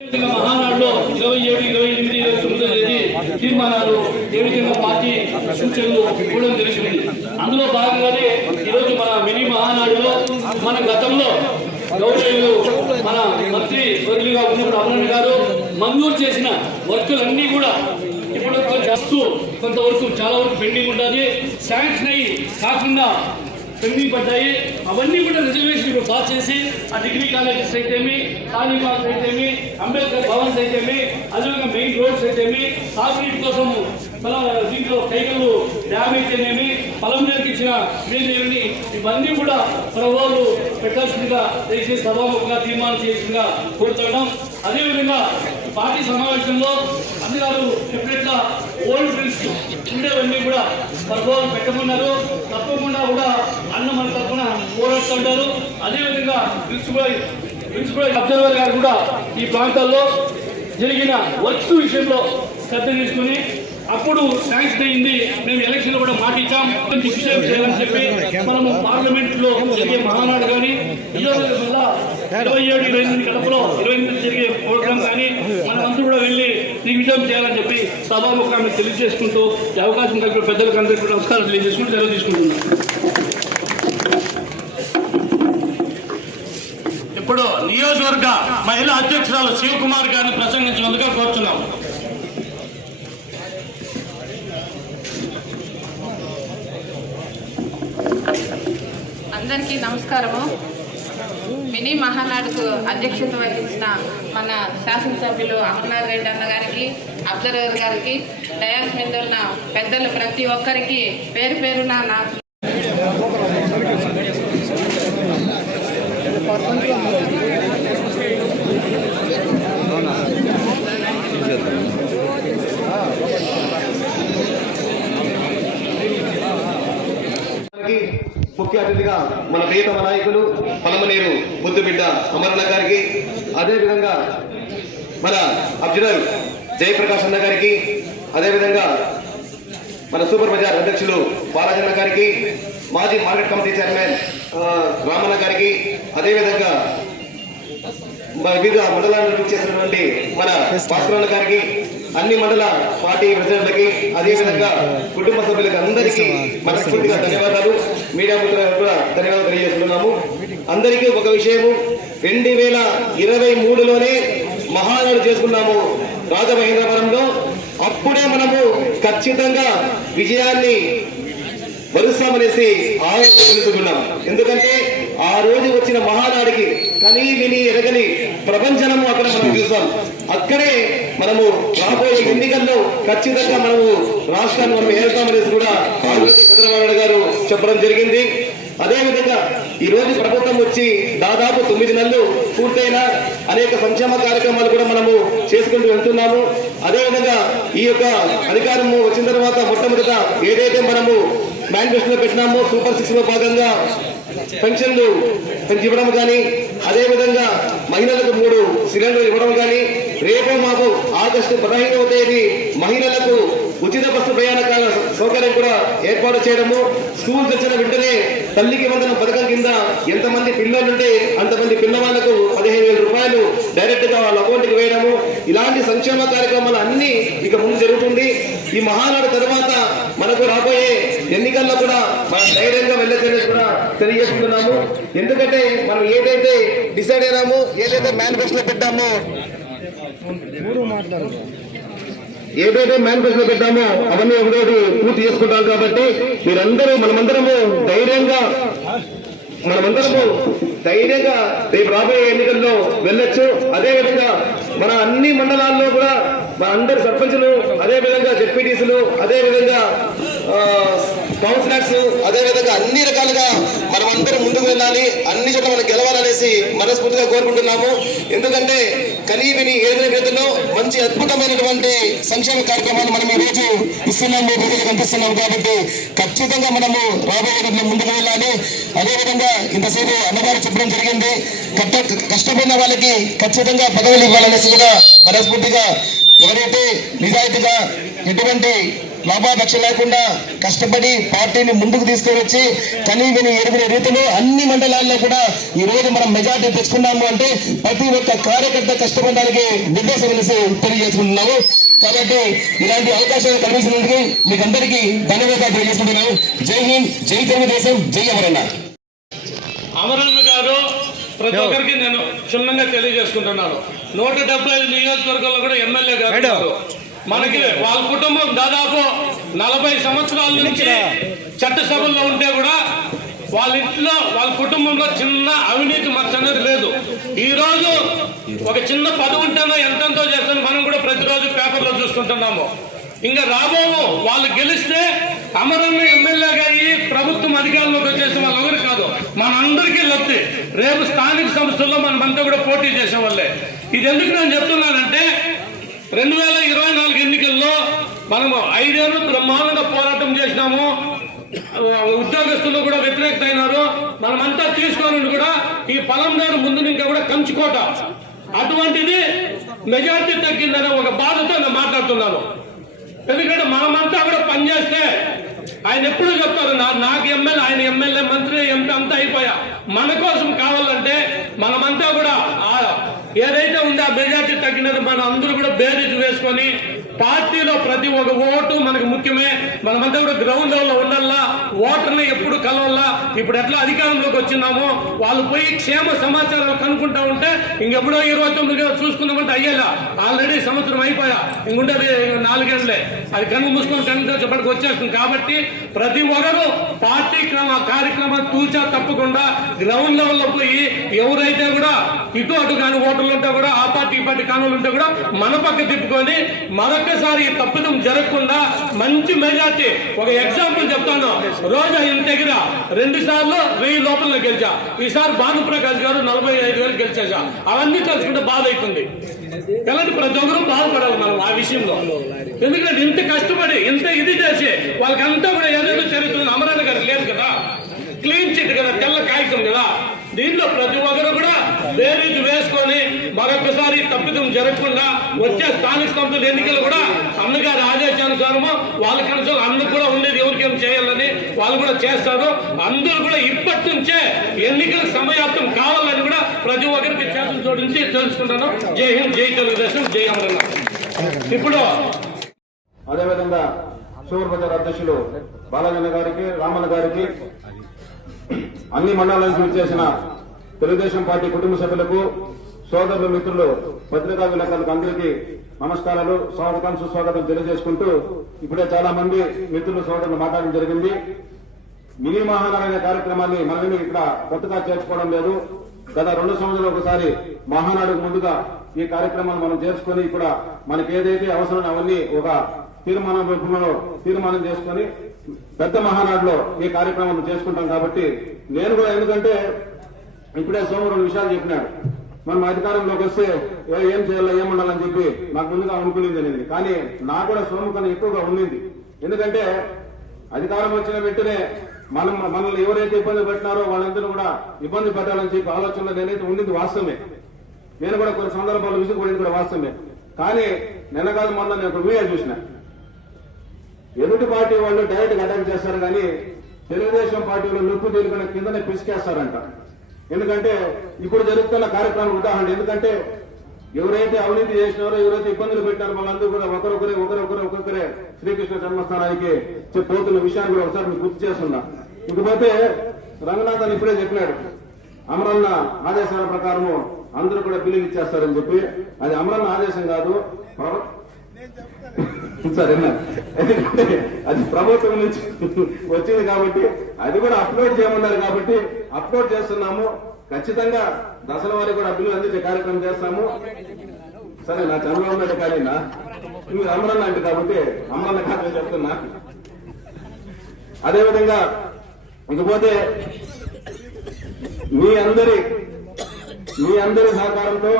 మహానాడులో 27, 28, 29 తేదీ తీర్మానాలు ఏ విధంగా పార్టీ సూచనలు ఇవ్వడం జరిగింది. అందులో భాగంగానే ఈరోజు మన మినీ మహానాడులో మన గతంలో గౌరవులు మన మంత్రి వర్యులుగా ఉన్నప్పుడు అమరన్ గారు మంజూరు చేసిన వర్కులన్నీ కూడా ఇప్పుడు కొంతవరకు చాలా వరకు పెండింగ్ ఉంటుంది. శాంక్షన్ అయ్యి కాకుండా పెండింగ్ పడ్డాయి. అవన్నీ కూడా రిజర్వేషన్ ఇప్పుడు పాస్ చేసి ఆ డిగ్రీ కాలేజెస్ అయితేమి, ఖాళీ పార్క్స్ అయితేమి, అంబేద్కర్ భవన్స్ అయితేమి, అదేవిధంగా మెయిన్ రోడ్స్ అయితేమి, సాగునీటి కోసం దీంట్లో కైగలు డ్యామ్ అయితేనేమి, పొలంలోకి ఇచ్చిన నీళ్ళని ఇవన్నీ కూడా ప్రభావాలు పెట్టాల్సిందిగా దయచేసి సభాముఖంగా తీర్మానం చేసిందిగా కోరుతున్నాం. అదేవిధంగా పార్టీ సమావేశంలో అందరూ చెప్పినట్ల ఓల్డ్ డ్రింక్స్ ఉండేవన్నీ కూడా ప్రభావం పెట్టమన్నారు. తప్పకుండా కూడా అన్న మన తరఫున పోరాడుతుంటారు. అదేవిధంగా ప్రిన్సిపల్ అబ్జర్వర్ గారు కూడా ఈ ప్రాంతాల్లో జరిగిన వర్క్స్ విషయంలో శ్రద్ధ తీసుకుని అప్పుడు శాంక్షన్ అయింది. మేము ఎలక్షన్ లో కూడా మాట ఇచ్చాం దిగ్విజయం చేయాలని చెప్పి. మనము పార్లమెంట్ లో జరిగే మహానాడు కానీ 27, 28 కడపలో 28 జరిగే ప్రోగ్రామ్ కానీ మనమంతా కూడా వెళ్ళి దిగ్విజయం చేయాలని చెప్పి సభాముఖాన్ని తెలియజేసుకుంటూ ఈ అవకాశం కలిగిన పెద్దలకు అందరికీ కూడా నమస్కారం తెలియజేసుకుంటూ సెలవు తీసుకుంటున్నాం. ఇప్పుడు నియోజకవర్గ మహిళా అధ్యక్షురాలు శివకుమార్ గారిని ప్రసంగించినందుకు కోరుతున్నాం. అందరికీ నమస్కారము. మినీ మహానాడుకు అధ్యక్షత వహించిన మన శాసనసభ్యులు అమర్నాథ్ రెడ్డి అన్న గారికి, అబ్జర్వర్ గారికి, డయాస్ మీద ఉన్న పెద్దలు ప్రతి ఒక్కరికి పేరు పేరున నా ముఖ్య అతిథిగా మన ప్రియతమ నాయకులు పలమనేరు ముద్దుబిడ్డ అమరన్న గారికి, అదేవిధంగా మన అబ్జర్వర్ జయప్రకాష్ అన్న గారికి, అదేవిధంగా మన సూపర్ బజార్ అధ్యక్షులు బాలాజన్న గారికి, మాజీ మార్కెట్ కమిటీ చైర్మన్ రామన్న గారికి, అదేవిధంగా వివిధ మండలాలను చేసినటువంటి మన భాస్కరన్న గారికి, అన్ని మండల పార్టీ ప్రెసిడెంట్లకి, అదేవిధంగా కుటుంబ సభ్యులకి అందరికీ మనస్ఫూర్తిగా ధన్యవాదాలు. మీడియా మిత్రులకు కూడా ధన్యవాదాలు తెలియజేస్తున్నాము. అందరికీ ఒక విషయము, 2023లోనే మహానాడు చేసుకున్నాము రాజమహేంద్రవరంలో. అప్పుడే మనము ఖచ్చితంగా విజయాన్ని వరుస్తామనేసి తెలుసుకున్నాం. ఎందుకంటే ఆ రోజు వచ్చిన మహానాడికి కనీ విని ఎరగని ప్రపంచనము అక్కడ మనం చూసాం. అక్కడే మనము రాబోయే ఎన్నికల్లో ఖచ్చితంగా మనము రాష్ట్రాన్ని మనం ఏర్పామనేసి కూడా చంద్రబాబు గారు చెప్పడం జరిగింది. అదేవిధంగా ఈ రోజు ప్రభుత్వం వచ్చి దాదాపు 9 నెలలు పూర్తయిన అనేక సంక్షేమ కార్యక్రమాలు కూడా మనము చేసుకుంటూ వెళ్తున్నాము. అదేవిధంగా ఈ యొక్క అధికారము వచ్చిన తర్వాత మొట్టమొదట ఏదైతే మనము మేనిఫెస్టోలో పెట్టినామో సూపర్ 6 లో భాగంగా పెన్షన్లు ఇవ్వడం కానీ, అదేవిధంగా మహిళలకు 3 సిలిండర్లు ఇవ్వడం కానీ, రేపు మాకు ఆగస్టు 15వ తేదీ మహిళలకు ఉచిత బస్సు ప్రయాణ సౌకర్యం కూడా ఏర్పాటు చేయడము, స్కూల్ తెచ్చిన వెంటనే తల్లికి వందనం పథకం కింద ఎంతమంది పిల్లలుంటే అంతమంది పిల్లవాళ్లకు 15,000 రూపాయలు డైరెక్ట్ గా వాళ్ళ అకౌంట్కి వేయడము, ఇలాంటి సంక్షేమ కార్యక్రమాలు అన్ని ఇక ముందు జరుగుతుంది. ఈ మహానాడు తర్వాత మనకు రాబోయే ఎన్నికల్లో కూడా మనం ధైర్యంగా వెళ్ళొచ్చని కూడా తెలియజేసుకుంటున్నాము. ఎందుకంటే మనం ఏదైతే డిసైడ్ అయినామో, ఏదైతే మేనిఫెస్టోలో పెట్టామో అవన్నీ ఒకటి పూర్తి చేసుకుంటాం. కాబట్టి మీరందరూ మనమందరము ధైర్యంగా రేపు రాబోయే ఎన్నికల్లో వెళ్ళొచ్చు. అదేవిధంగా మన అన్ని మండలాల్లో కూడా మన అందరి సర్పంచులు, అదేవిధంగా జెడ్పీటీసీలు, అదేవిధంగా కౌన్సిలర్స్, అదేవిధంగా అన్ని రకాలుగా మనమందరం ముందుకు వెళ్ళాలి, అన్ని చోట్ల మనం గెలవాలనేసి మనస్ఫూర్తిగా కోరుకుంటున్నాము. ఎందుకంటే కనీవిని ఏదైనా రీతిలో మంచి అద్భుతమైనటువంటి సంక్షేమ కార్యక్రమాలు మనం ఈ రోజు ఇస్తున్నాము, ప్రజలకు కనిపిస్తున్నాము. కాబట్టి ఖచ్చితంగా మనము రాబోయే రోజుల్లో ముందుకు వెళ్ళాలి. అదేవిధంగా ఇంతసేపు అన్నగారు చెప్పడం జరిగింది, కష్టపడిన వాళ్ళకి ఖచ్చితంగా పదవులు ఇవ్వాలనేసి కూడా మనస్ఫూర్తిగా, ఎవరైతే నిజాయితీగా ఎటువంటి లాభాపేక్ష లేకుండా కష్టపడి పార్టీని ముందుకు తీసుకుని వచ్చి కనీవిని ఎరుగునే రీతిలో అన్ని మండలాల్లో కూడా ఈ రోజు మనం మెజార్టీ తెచ్చుకున్నాము అంటే ప్రతి ఒక్క కార్యకర్త కష్టపడడానికి నిర్దేశం తెలియజేసుకుంటున్నాము. కాబట్టి ఇలాంటి అవకాశాలు కల్పించినందుకు మీకు అందరికీ ధన్యవాదాలు తెలియజేసుకుంటున్నాను. జై హింద్, జై తెలుగుదేశం, జై అమరన్న. అమరన్న గారు ప్రతి ఒక్కరికి నేను క్షుణ్ణంగా తెలియజేసుకుంటున్నాను. 175 నియోజకవర్గాల్లో కూడా ఎమ్మెల్యే గారు మనకి వాళ్ళ కుటుంబం దాదాపు 40 సంవత్సరాల నుంచి చట్టసభల్లో ఉంటే కూడా వాళ్ళ ఇంట్లో వాళ్ళ కుటుంబంలో చిన్న అవినీతి మచ్చ అనేది లేదు. ఈ రోజు ఒక చిన్న పదవి ఉంటేనో ఎంతెంతో చేస్తాను మనం కూడా ప్రతిరోజు పేపర్లో చూసుకుంటున్నాము. ఇంకా రాబోవు వాళ్ళు గెలిస్తే అమరన్న ఎమ్మెల్యేగా ఈ ప్రభుత్వం అధికారంలోకి వచ్చేసి వాళ్ళెవరు కాదు, మనందరికీ లబ్ధి. రేపు స్థానిక సంస్థల్లో మనమంతా కూడా పోటీ చేసే వాళ్ళే. ఇది ఎందుకు నేను చెప్తున్నానంటే 2024 ఎన్నికల్లో మనము 5 ఏళ్ళు బ్రహ్మాండంగా పోరాటం చేసినాము. ఉద్యోగస్తులు కూడా వ్యతిరేకత అయినారు. మనమంతా తీసుకొని కూడా ఈ పలంనేరు ముందు ఇంకా కూడా కంచుకోట, అటువంటిది మెజార్టీ తగ్గిందనే ఒక బాధతో నేను మాట్లాడుతున్నాను. ఎందుకంటే మనమంతా కూడా పనిచేస్తే ఆయన ఎప్పుడు చెప్తారు నాకు ఎమ్మెల్యే, ఆయన ఎమ్మెల్యే, మంత్రి, ఎంపీ అంతా అయిపోయా. మన కోసం కావాలంటే మనమంతా కూడా ఏదైతే ఉందో ఆ మెజార్టీ తగ్గినది మనం అందరూ కూడా బేరీజు వేసుకొని పార్టీలో ప్రతి ఒక్క ఓటు మనకు ముఖ్యమే. మనమంతా కూడా గ్రౌండ్ లెవెల్లో ఉండాలా, ఓటర్ని ఎప్పుడు కలవాలా. ఇప్పుడు ఎట్లా అధికారంలోకి వచ్చినామో వాళ్ళు పోయి క్షేమ సమాచారాలు కనుక్కుంటా ఉంటే ఇంకెప్పుడో 29 చూసుకుందామంటే అయ్యేలా. ఆల్రెడీ సంవత్సరం అయిపోయా, ఇంకుండేది 4 ఏళ్ళే. అది కనుక మూసుకొని కనుక వచ్చేస్తుంది. కాబట్టి ప్రతి ఒక్కరు పార్టీ కార్యక్రమాలు తూచా తప్పకుండా గ్రౌండ్ లెవెల్లో పోయి ఎవరైతే కూడా ఇటు అటు కాని ఓటర్లు ఉంటే కూడా ఆ పార్టీ ఈ పార్టీ కానులు ఉంటే కూడా మన పక్క తిప్పుకొని మరొకసారి ఈ తప్పిదం జరగకుండా మంచి మెజార్టీ. ఒక ఎగ్జాంపుల్ చెప్తాను. రోజా ఇంటి దగ్గర 2 సార్లు 1000 లోపల గెలిచా. ఈసారి భానుప్రకాష్ గారు 45,000 గెలిచేసా. అవన్నీ తెలుసుకుంటే బాధ అవుతుంది. ఎలాంటి ప్రతి ఒక్కరూ బాధపడాలి మనం ఆ విషయంలో. ఎందుకంటే ఇంత కష్టపడి ఇంత ఇది చేసి వాళ్ళకంతా కూడా ఏదైనా చరిత్ర అమరన్న గారికి లేదు కదా, క్లీన్ చిట్ కదా, తెల్ల కాగితం కదా. దీంట్లో ప్రతి ఒక్కరు కూడా బేరీజు వేసుకొని మరొకసారి తప్పిదం జరగకుండా వచ్చే స్థానిక సంస్థల ఎన్నికలు కూడా అన్నగారి ఆదేశానుసారము వాళ్ళకి అనుసారం అందరూ కూడా ఉండేది ఎవరికేం చేయాలని వాళ్ళు కూడా చేస్తారు. అందరూ కూడా ఇప్పటి నుంచే ఎన్నికల సమయాప్తం కావాలని కూడా ప్రతి ఒక్కరికి చేతులు జోడించి తెలుసుకుంటాను. జై హింద్, జై తెలుగుదేశం, జై అమరన్న. ఇప్పుడు అదేవిధంగా షుగర్ బజార్ అధ్యక్షులు బాలజన్న గారికి, రామన్న గారికి, అన్ని మండలాల నుంచి వచ్చేసిన తెలుగుదేశం పార్టీ కుటుంబ సభ్యులకు, సోదరులు, మిత్రులు, పత్రికా విలేకరులకు అందరికీ నమస్కారాలు, స్వాగతం, సుస్వాగతం తెలియజేసుకుంటూ ఇప్పుడే చాలా మంది మిత్రులు, సోదరులు మాట్లాడడం జరిగింది. మినీ మహానాడు అనే కార్యక్రమాన్ని మనం ఇక్కడ కొత్తగా చేర్చుకోవడం లేదు. గత 2 సంవత్సరాలు ఒకసారి మహానాడుకు ముందుగా ఈ కార్యక్రమాన్ని మనం చేర్చుకొని ఇక్కడ మనకి ఏదైతే అవసరం అవన్నీ ఒక తీర్మానం రూపంలో తీర్మానం చేసుకుని పెద్ద మహానాడులో ఈ కార్యక్రమం చేసుకుంటాం. కాబట్టి నేను కూడా, ఎందుకంటే ఇప్పుడే సోము 2 విషయాలు చెప్పినాడు. మనం అధికారంలోకి వస్తే ఏం చేయాలో ఏముండాలని చెప్పి నాకు ముందుగా అనుకునింది అనేది. కానీ నాకు కూడా సోము కన్నా ఎక్కువగా ఉండింది. ఎందుకంటే అధికారం వచ్చిన వెంటనే మనల్ని ఎవరైతే ఇబ్బంది పెట్టినారో వాళ్ళందరూ కూడా ఇబ్బంది పెట్టాలని చెప్పి ఆలోచనలో నేనైతే ఉండింది వాస్తవమే. నేను కూడా కొన్ని సందర్భాలు విసుగుపడింది కూడా వాస్తవమే. కానీ నిన్న కాదు మొన్న నేను ఒక వీడియో చూసిన. ఎదుటి పార్టీ వాళ్ళు డైరెక్ట్ గా అటాక్ చేస్తారు, కానీ తెలుగుదేశం పార్టీలో నొప్పి తేలికన కిందనే పిసికేస్తారంట. ఎందుకంటే ఇప్పుడు జరుగుతున్న కార్యక్రమం ఉదాహరణ. ఎందుకంటే ఎవరైతే అవినీతి చేసినారో, ఎవరైతే ఇబ్బందులు పెట్టినారో వాళ్ళందరూ కూడా ఒక్కొక్కరే శ్రీకృష్ణ జన్మస్థానానికి పోతున్న విషయాన్ని కూడా ఒకసారి మీకు గుర్తు చేస్తున్నా. ఇకపోతే రంగనాథన్ ఇప్పుడే చెప్పినాడు, అమరన్న ఆదేశాల ప్రకారము అందరూ కూడా బిల్లులు ఇచ్చేస్తారని చెప్పి. అది అమరన్న ఆదేశం కాదు, సరే, ఎందుకంటే అది ప్రభుత్వం నుంచి వచ్చింది కాబట్టి అది కూడా అప్లోడ్ చేయమన్నారు. కాబట్టి అప్లోడ్ చేస్తున్నాము. ఖచ్చితంగా దశల వారికి కూడా బిల్లులు అందించే కార్యక్రమం చేస్తాము. సరే, నా చంద్రబాబు నాయుడు కానీ మీరు అమరన్న అంటే కాబట్టి అమరన్న కాదని చెప్తున్నా. అదేవిధంగా ఇకపోతే మీ అందరి సహకారంతో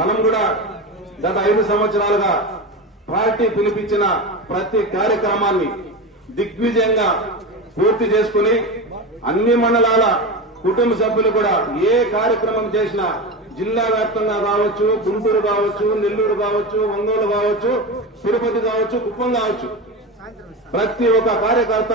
మనం కూడా గత 5 సంవత్సరాలుగా పార్టీ పిలిపించిన ప్రతి కార్యక్రమాన్ని దిగ్విజయంగా పూర్తి చేసుకుని అన్ని మండలాల కుటుంబ సభ్యులు కూడా ఏ కార్యక్రమం చేసినా జిల్లా వ్యాప్తంగా కావచ్చు, గుంటూరు కావచ్చు, నెల్లూరు కావచ్చు, ఒంగోలు కావచ్చు, తిరుపతి కావచ్చు, కుప్పం కావచ్చు, ప్రతి ఒక్క కార్యకర్త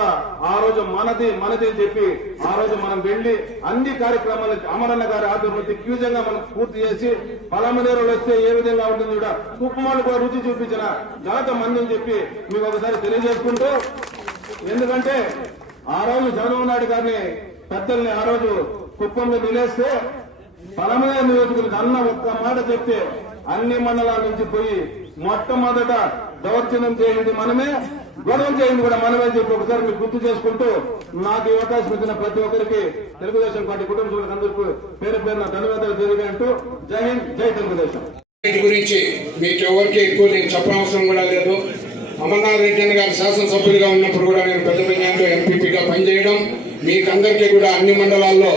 ఆ రోజు మనది అని చెప్పి ఆ రోజు మనం వెళ్లి అన్ని కార్యక్రమాలు అమరన్న గారి ఆధ్వర్యంలో దిగ్విజయంగా మనం పూర్తి చేసి పలమనేరులో వస్తే ఏ విధంగా ఉంటుంది కూడా కుప్పమాలు కూడా రుచి చూపించిన ఘనత మంది అని చెప్పి మీకు ఒకసారి తెలియజేసుకుంటూ, ఎందుకంటే ఆ రోజు చంద్రబాబు నాయుడు గారిని పెద్దల్ని ఆ రోజు కుప్పంలో నిలేస్తే పలమనేరు నియోజకులకు అన్న ఒక్క మాట చెప్తే అన్ని మండలాల నుంచి పోయి మొట్టమొదట దౌర్జన్యం చేయండి మనమే, గొడవ చేయండి కూడా మనమే చెప్పి ఒకసారి మీకు గుర్తు చేసుకుంటూ, నాకు ఈ అవకాశం ఇచ్చిన ప్రతి ఒక్కరికి తెలుగుదేశం పార్టీ కుటుంబ సభ్యులందరికీ పేరు పేరున ధన్యవాదాలు తెలియజేస్తూ జై హింద్, జై తెలుగుదేశం. వీటి గురించి మీకు ఎవరికి ఎక్కువ నేను చెప్పనవసరం కూడా లేదు. అమర్నాథ్ రెడ్డి గారు శాసనసభ్యులుగా ఉన్నప్పుడు కూడా నేను పెద్దపల్లిలో ఎంపీపీగా పనిచేయడం, మీకందరికీ కూడా అన్ని మండలాల్లో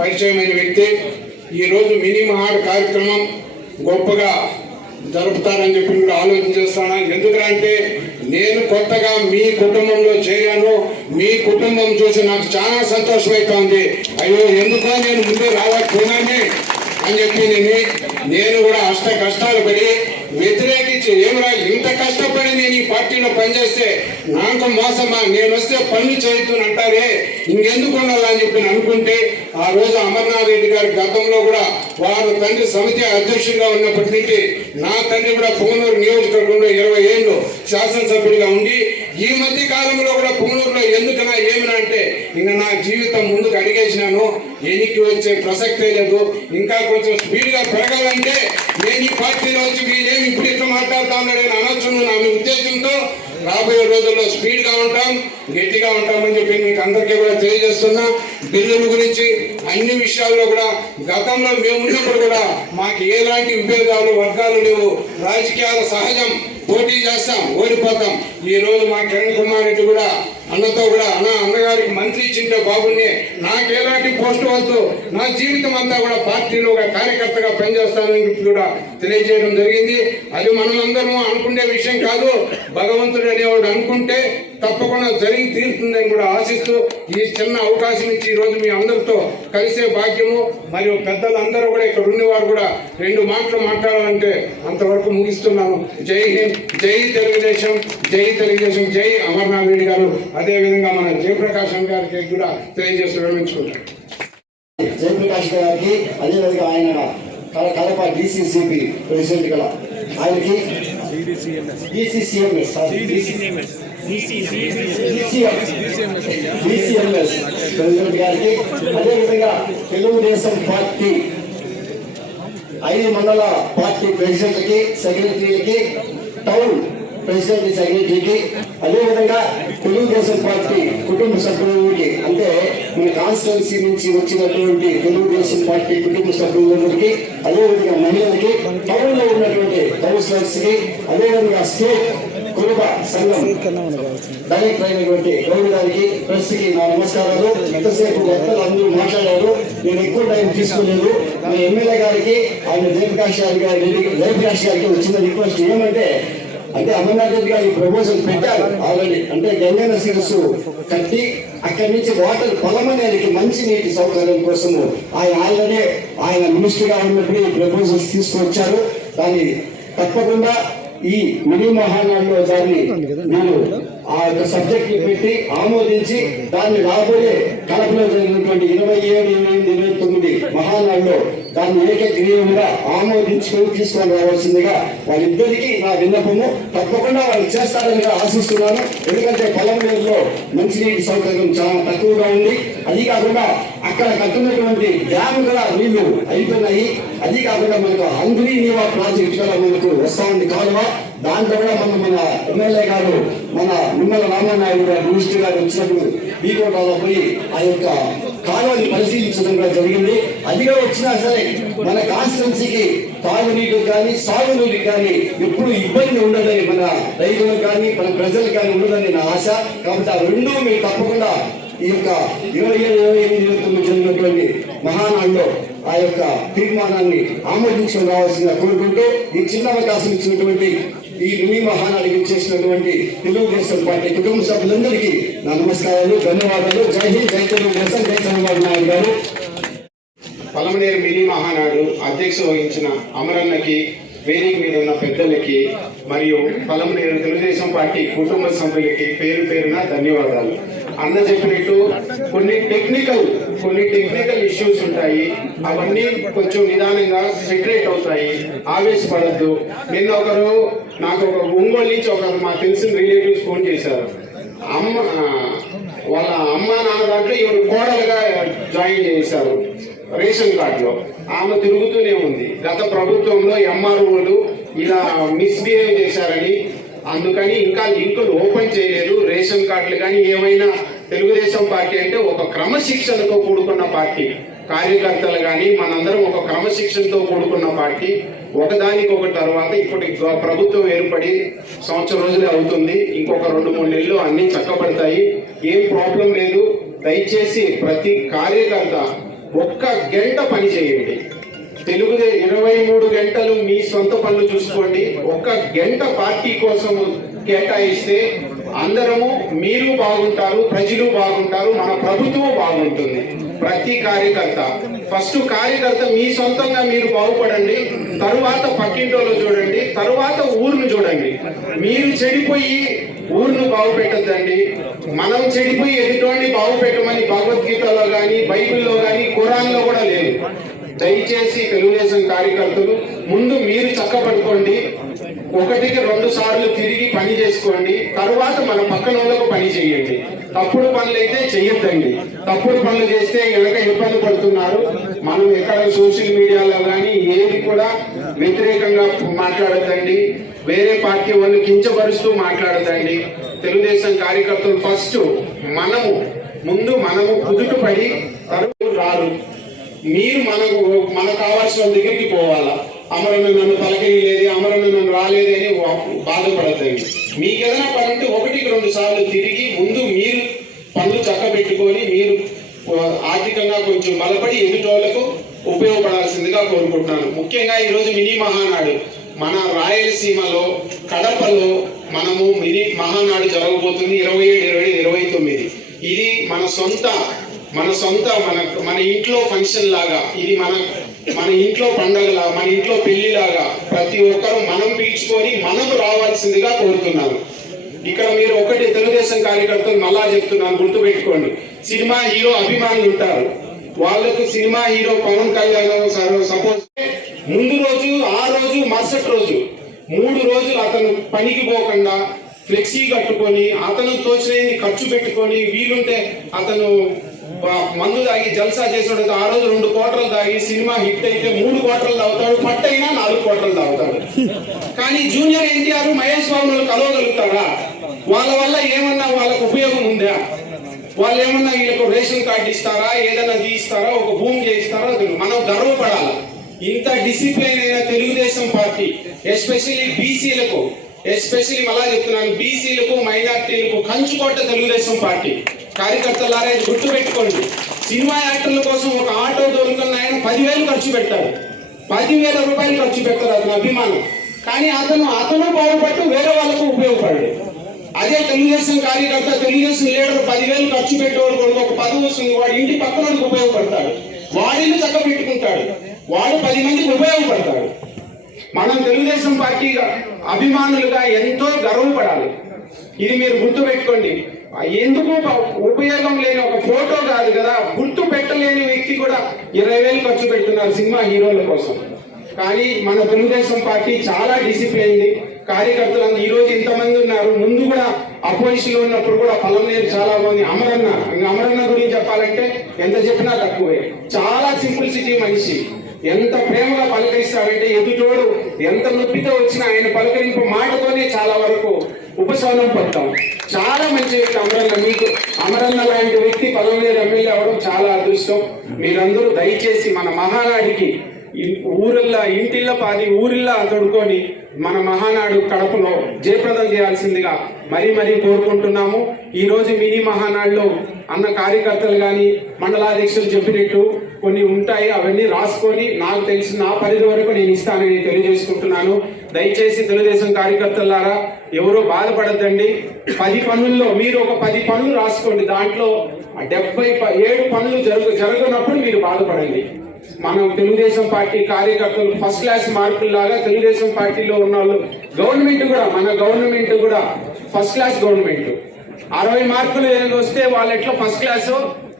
పరిచయమైన వ్యక్తి. ఈ రోజు మినీ మహాడ్ కార్యక్రమం గొప్పగా జరుపుతారని చెప్పి కూడా ఆలోచన చేస్తాను. ఎందుకంటే నేను కొత్తగా మీ కుటుంబంలో చేరాను, మీ కుటుంబం చూసి నాకు చాలా సంతోషమైపోయింది. అయ్యో ఎందుకో నేను ముందే రాలేకపోయినానే అని చెప్పి నేను కూడా అష్ట కష్టాలు పడి వ్యతిరేకించి ఏమరా ఇంత కష్టపడి నేను ఈ పార్టీలో పనిచేస్తే నాకు మోసమా, నేను వస్తే పనులు చేయొద్దని అంటారే, ఇంకెందుకు ఉండాలని చెప్పి అనుకుంటే ఆ రోజు అమర్నాథ్ రెడ్డి గారి గతంలో కూడా వారు తండ్రి సమితి అధ్యక్షుడిగా ఉన్నప్పటి నుంచి నా తండ్రి కూడా పుంగనూరు నియోజకవర్గంలో 20 ఏళ్ళు శాసనసభ్యుడిగా ఉండి ఈ మధ్య కాలంలో కూడా పుంగనూరులో ఎందుకన్నా ఏమన్నా అంటే ఇంకా నా జీవితం ముందుకు అడిగేసినాను, ఎన్నికలు వచ్చే ప్రసక్తే లేదు, ఇంకా కొంచెం స్పీడ్ గా పెరగాలంటే నేను ఈ పార్టీలో వచ్చి మీరేమి ఇప్పుడు ఇట్లా మాట్లాడుతా ఉన్నాడని అనొచ్చు నా ఉద్దేశంతో రాబోయే రోజుల్లో స్పీడ్ గా ఉంటాం, గట్టిగా ఉంటామని చెప్పి మీకు అందరికీ కూడా తెలియజేస్తున్నా. బిల్లుల గురించి అన్ని విషయాల్లో కూడా గతంలో మేము ఉన్నప్పుడు కూడా మాకు ఎలాంటి విభేదాలు వర్గాలు లేవు, రాజకీయాల సహజం, పోటీ చేస్తాం, ఓడిపోతాం. ఈ రోజు మా కిరణ్ కుమార్ రెడ్డి కూడా అన్నతో కూడా అన్నగారికి మంత్రి ఇచ్చింటే బాగుండే, నాకు ఎలాంటి పోస్టు వద్దు, నా జీవితం అంతా కూడా పార్టీలో ఒక కార్యకర్తగా పనిచేస్తానని చెప్పి కూడా తెలియజేయడం జరిగింది. అది మనం అందరం అనుకునే విషయం కాదు, భగవంతుడు అనేవాడు అనుకుంటే తప్పకుండా జరిగి తీరుతుందని కూడా ఆశిస్తూ ఈ చిన్న అవకాశం ఇచ్చి ఈ రోజు మీ అందరితో కలిసే భాగ్యము, మరియు పెద్దలందరూ కూడా ఇక్కడ ఉన్నవారు కూడా 2 మాటలు మాట్లాడాలంటే అంతవరకు ముగిస్తున్నాను. జై హింద్, జై తెలుగుదేశం, జై తెలుగుదేశం, జై అమర్నాథ్ రెడ్డి గారు. అదేవిధంగా మన జయప్రకాశం గారికి కూడా తెలియజేస్తూ విరమించుకుంటారు. జయప్రకాష్ గారికి, అదేవిధంగా ఆయన కడప డిసిసిపి ప్రెసిడెంట్ గల ఆయనకి, డిసిసిఎంఎస్ ప్రెసిడెంట్ గారికి, అదేవిధంగా తెలుగుదేశం పార్టీ 5 మండల పార్టీ ప్రెసిడెంట్కి, సెక్రటరీలకి, టౌన్ ప్రెసిడెంట్ సెక్రటరీకి, అదేవిధంగా తెలుగుదేశం పార్టీ కుటుంబ సభ్యులకి, అంటే మన కాన్స్టిట్యున్సీ నుంచి వచ్చినటువంటి తెలుగుదేశం పార్టీ కుటుంబ సభ్యులందరికీ, అదేవిధంగా మహిళలకి, టౌన్ లో ఉన్నటువంటి కౌన్సిలర్స్ కి, అదేవిధంగా స్టేట్ కుటుంబ సంఘం డైరెక్టర్ అయినటువంటి గౌరవ గారికి, ప్రెస్ కి నా నమస్కారాలు. ఎంతసేపు వక్తలు అందరూ మాట్లాడారు, నేను ఎక్కువ టైం తీసుకోలేదు. మన ఎమ్మెల్యే గారికి, ఆయన జయప్రకాష్ గారికి వచ్చిన రిక్వెస్ట్ ఏమంటే, అంటే అమర్నాథ్ రెడ్డి గారు ఈ ప్రపోజల్ పెట్టారు ఆల్రెడీ, అంటే గంగన్న శిరస్సు కట్టి అక్కడి నుంచి వాటర్ పొలమనేరికి మంచి నీటి సౌకర్యం కోసము ఆయన మినిస్టర్ గా ఉన్నప్పుడు ఈ ప్రపోజల్స్ తీసుకొచ్చారు. దాన్ని తప్పకుండా ఈ మినీ మహానాడులో దాన్ని నేను ఆ యొక్క సబ్జెక్ట్ పెట్టి ఆమోదించి దాన్ని రాబోయే కడపలో జరిగినటువంటి 27, 28, 29 మహానాడులో దాన్ని ఏకగ్రీవంగా ఆమోదించుకొని తీసుకొని రావాల్సిందిగా వాళ్ళిద్దరికీ నా విన్నపము. తప్పకుండా వాళ్ళు చేస్తారని ఆశిస్తున్నాను. ఎందుకంటే పొలంలో మంచినీటి సౌకర్యం చాలా తక్కువగా ఉంది. అది కాకుండా అక్కడ కట్టినటువంటి డ్యామ్ కూడా నీళ్లు అయిపోయినాయి. అది కాకుండా మనకు హంగ్రీ నీవా ప్రాజెక్ట్ కూడా మనకు వస్తా ఉంది కాలువ. దాంట్లో కూడా మన ఎమ్మెల్యే గారు, మన నిమ్మల రామానాయుడు గారు, మినిస్టర్ గారు వచ్చినప్పుడు బీకోటాలో పోయి ఆ యొక్క కాలువని పరిశీలించడం కూడా జరిగింది. అదిగా వచ్చినా సరే మన కాన్స్టిట్యున్సీకి తాగునీటికి కానీ సాగునీటికి కానీ ఎప్పుడు ఇబ్బంది ఉండదని, మన రైతులకు కానీ మన ప్రజలకు కానీ ఉండదని నా ఆశ. కాబట్టి ఆ రెండూ మీరు తప్పకుండా ఈ యొక్క 27, 28, 29 జరిగినటువంటి మహానాడులో ఆ యొక్క తీర్మానాన్ని ఆమోదించుకుని రావాల్సిందిగా కోరుకుంటూ ఈ చిన్న అవకాశం ఇచ్చినటువంటి ఈ మినీ మహానాడికి చేసినటువంటి తెలుగుదేశం పార్టీ కుటుంబ సభ్యులందరికీ నా నమస్కారాలు, ధన్యవాదాలు. జై హింద్, జై తెలుగుదేశం, జై చంద్రబాబు నాయుడు గారు. పలమనేరు మినీ మహానాడు అధ్యక్ష వహించిన అమరన్నకి వేదిక మీద ఉన్న పెద్దలకి మరియు పలమనేరు తెలుగుదేశం పార్టీ కుటుంబ సభ్యులకి పేరు పేరున ధన్యవాదాలు. అన్న చెప్పినట్టు కొన్ని టెక్నికల్ ఇష్యూస్ ఉంటాయి, అవన్నీ కొంచెం నిదానంగా సెటరేట్ అవుతాయి, ఆవేశపడద్దు. నిన్న నాకు ఒక ఒంగోలు నుంచి మా తెలిసిన రిలేటివ్స్ ఫోన్ చేశారు. వాళ్ళ అమ్మ నాన్న దాంట్లో ఈవిడ కోడలుగా జాయిన్ చేశారు రేషన్ కార్డులో. ఆమె తిరుగుతూనే ఉంది. గత ప్రభుత్వంలో ఎంఆర్ఓలు ఇలా మిస్బిహేవ్ చేశారని, అందుకని ఇంకా లింకులు ఓపెన్ చేయలేదు. రేషన్ కార్డులు కానీ ఏమైనా తెలుగుదేశం పార్టీ అంటే ఒక క్రమశిక్షణతో కూడుకున్న పార్టీ. కార్యకర్తలు కానీ మనందరం ఒక క్రమశిక్షణతో కూడుకున్న పార్టీ. ఒకదానికొక తర్వాత ఇప్పుడు ప్రభుత్వం ఏర్పడి సంవత్సరం రోజులే అవుతుంది. ఇంకొక 2-3 నెలలు అన్ని చక్కబడతాయి. ఏం ప్రాబ్లం లేదు. దయచేసి ప్రతి కార్యకర్త 1 గంట పని చేయండి. 23 గంటలు మీ సొంత పనులు చూసుకోండి. 1 గంట పార్టీ కోసం కేటాయిస్తే అందరము, మీరు బాగుంటారు, ప్రజలు బాగుంటారు, మన ప్రభుత్వం బాగుంటుంది. ప్రతి కార్యకర్త కార్యకర్త మీ సొంతంగా మీరు బాగుపడండి, తరువాత పక్కింటోళ్ళు చూడండి, తరువాత ఊరును చూడండి. మీరు చెడిపోయి ఊరును బాగుపెట్టద్దండి. మనం చెడిపోయి ఎదుటోడిని బాగుపెట్టమని భగవద్గీతలో కానీ బైబిల్లో కానీ ఖురాన్లో కూడా లేదు. దయచేసి తెలుగుదేశం కార్యకర్తలు ముందు మీరు చక్కబడుకోండి. 1-2 సార్లు తిరిగి పని చేసుకోండి. తరువాత మన పక్కన వాళ్ళకు పని చేయండి. తప్పుడు పనులు అయితే చెయ్యొద్దండి. తప్పుడు పనులు చేస్తే కనుక ఇబ్బంది పడుతున్నారు. మనం ఎక్కడ సోషల్ మీడియాలో కానీ ఏది కూడా వ్యతిరేకంగా మాట్లాడద్దండి. వేరే పార్టీ వాళ్ళు కించపరుస్తూ మాట్లాడద్దండి. తెలుగుదేశం కార్యకర్తలు మనము కుదుటపడి తరువాత రారు. మీరు మనకు కావాల్సిన దగ్గరికి పోవాలా. అమరన్న నన్ను పలకరియలేదు, అమరన్న నన్ను రాలేదు అని బాధపడద్దండి. మీకు ఏదైనా పని ఉంటే 1-2 సార్లు తిరిగి ముందు మీరు పనులు చక్కబెట్టుకొని మీరు ఆర్థికంగా కొంచెం బలపడి ఎదుటోళ్లకు ఉపయోగపడాల్సిందిగా కోరుకుంటున్నాను. ముఖ్యంగా ఈరోజు మినీ మహానాడు మన రాయలసీమలో కడపలో మనము మినీ మహానాడు జరగబోతుంది 27, 29. ఇది మన ఇంట్లో ఫంక్షన్ లాగా, ఇది మన ఇంట్లో పండగలా, మన ఇంట్లో పెళ్లిలాగా ప్రతి ఒక్కరూ మనం పీల్చుకొని మనకు రావాల్సిందిగా కోరుతున్నాను. ఇక్కడ మీరు తెలుగుదేశం కార్యకర్తలు మళ్ళా చెప్తున్నాను, గుర్తుపెట్టుకోండి. సినిమా హీరో అభిమానులు ఉంటారు. వాళ్ళకు cinema hero Pawan Kalyan suppose ముందు రోజు, ఆ రోజు, మరుసటి రోజు 3 రోజులు అతను పనికి పోకుండా ఫ్లెక్సీ కట్టుకొని అతను తోచినది ఖర్చు పెట్టుకొని, వీలుంటే అతను మందు తాగి జల్సా చేసాడు. ఆ రోజు 2 క్వార్టర్లు తాగి సినిమా హిట్ అయితే 3 క్వార్టర్లు తాగుతాడు, పట్టు అయినా 4 క్వార్టర్లు తాగుతాడు. కానీ జూనియర్ ఎన్టీఆర్, మహేష్ బాబులు కలవగలుగుతారా? వాళ్ళ వల్ల ఏమన్నా వాళ్ళకు ఉపయోగం ఉందా? వాళ్ళు ఏమన్నా వీళ్ళకు రేషన్ కార్డు ఇస్తారా, ఏదైనా తీస్తారా, ఒక భూమి చేయిస్తారా? మనం గర్వపడాలి. ఇంత డిసిప్లైన్ అయిన తెలుగుదేశం పార్టీ ఎస్పెషల్లీ బీసీలకు, ఎస్పెషల్లీ మళ్ళా చెప్తున్నాను, బీసీలకు మైనార్టీలకు కంచుకోట తెలుగుదేశం పార్టీ. కార్యకర్తలారా గుర్తు పెట్టుకోండి. సినిమా యాక్టర్ల కోసం ఒక ఆటో దొరుకుతున్న ఆయన 10,000 ఖర్చు పెడతాడు, 10,000 రూపాయలు ఖర్చు పెడతాడు అతను అభిమానం. కానీ అతను బాగుపట్టు వేరే వాళ్ళకు ఉపయోగపడాడు. అదే తెలుగుదేశం కార్యకర్త, తెలుగుదేశం లీడర్ 10,000 ఖర్చు పెట్టేవాడు కొడుకు ఒక పదవి వస్తుంది, వాడు ఇంటి పక్కనోడికి ఉపయోగపడతాడు, వాడిని చక్క పెట్టుకుంటాడు, వాడు 10 మందికి ఉపయోగపడతాడు. మనం తెలుగుదేశం పార్టీ అభిమానులుగా ఎంతో గర్వపడాలి. ఇది మీరు గుర్తు పెట్టుకోండి. ఎందుకు ఉపయోగం లేని ఒక ఫోటో కాదు కదా, గుర్తు పెట్టలేని వ్యక్తి కూడా 20,000 ఖర్చు పెడుతున్నారు సినిమా హీరోల కోసం. కానీ మన తెలుగుదేశం పార్టీ చాలా డిసిప్లైన్. కార్యకర్తలు ఈ రోజు ఇంతమంది ఉన్నారు. ముందు కూడా అపోజిషన్ లో ఉన్నప్పుడు కూడా పలమనేరు చాలా మంది. అమరన్న గురించి చెప్పాలంటే ఎంత చెప్పినా తక్కువే. చాలా సింప్లిసిటీ మనిషి. ఎంత ప్రేమగా పలకరిస్తాడంటే ఎదుటోడు ఎంత నొప్పితో వచ్చినా ఆయన పలకరింపు మాటతోనే చాలా వరకు ఉపశమనం పడతాం. చాలా మంచి వ్యక్తి అమరన్న. మీకు అమరన్న లాంటి వ్యక్తి పలమనేరు ఎమ్మెల్యే అవడం చాలా అదృష్టం. మీరందరూ దయచేసి మన మహానాడికి ఇంటిళ్ళ పాది ఊరిల్లా తొడుకొని మన మహానాడు కడపలో జయప్రదం చేయాల్సిందిగా మరీ కోరుకుంటున్నాము. ఈ రోజు మినీ మహానాడులో అన్న కార్యకర్తలు కానీ మండలాధ్యక్షులు చెప్పినట్టు కొన్ని ఉంటాయి, అవన్నీ రాసుకొని నాకు తెలిసిన నా పరిధి వరకు నేను ఇస్తానని తెలియజేసుకుంటున్నాను. దయచేసి తెలుగుదేశం కార్యకర్తలారా ఎవరో బాధపడద్దండి. 10 పనుల్లో మీరు ఒక 10 పనులు రాసుకోండి. దాంట్లో 77 పనులు జరగనప్పుడు మీరు బాధపడండి. మనం తెలుగుదేశం పార్టీ కార్యకర్తలు ఫస్ట్ క్లాస్ మార్కులు లాగా తెలుగుదేశం పార్టీలో ఉన్న వాళ్ళు గవర్నమెంట్ కూడా మన గవర్నమెంట్ కూడా ఫస్ట్ క్లాస్ గవర్నమెంట్ 60 మార్కులు వస్తే వాళ్ళు ఎట్లా ఫస్ట్ క్లాస్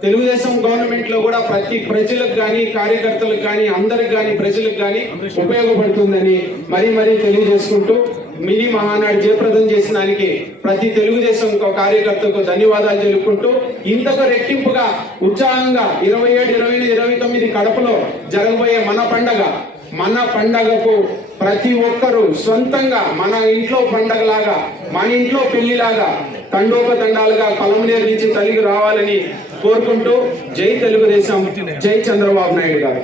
తెలుగుదేశం గవర్నమెంట్ లో కూడా ప్రతి ప్రజలకు కానీ కార్యకర్తలకు కానీ అందరికి కానీ ప్రజలకు కానీ ఉపయోగపడుతుందని మరీ తెలియజేసుకుంటూ మినీ మహానాడు జయప్రదం చేసిన దానికి ప్రతి తెలుగుదేశం కార్యకర్తకు ధన్యవాదాలు తెలుపుకుంటూ ఇంతకు రెట్టింపుగా ఉత్సాహంగా 27, 28, 29 కడపలో జరగబోయే మన పండగకు ప్రతి ఒక్కరూ సొంతంగా మన ఇంట్లో పండగలాగా మన ఇంట్లో పెళ్లిలాగా తండోపతండాలుగా పలమనేరు నుంచి తల్లికి రావాలని కోరుకుంటూ జై తెలుగుదేశం, జై చంద్రబాబు నాయుడు గారు.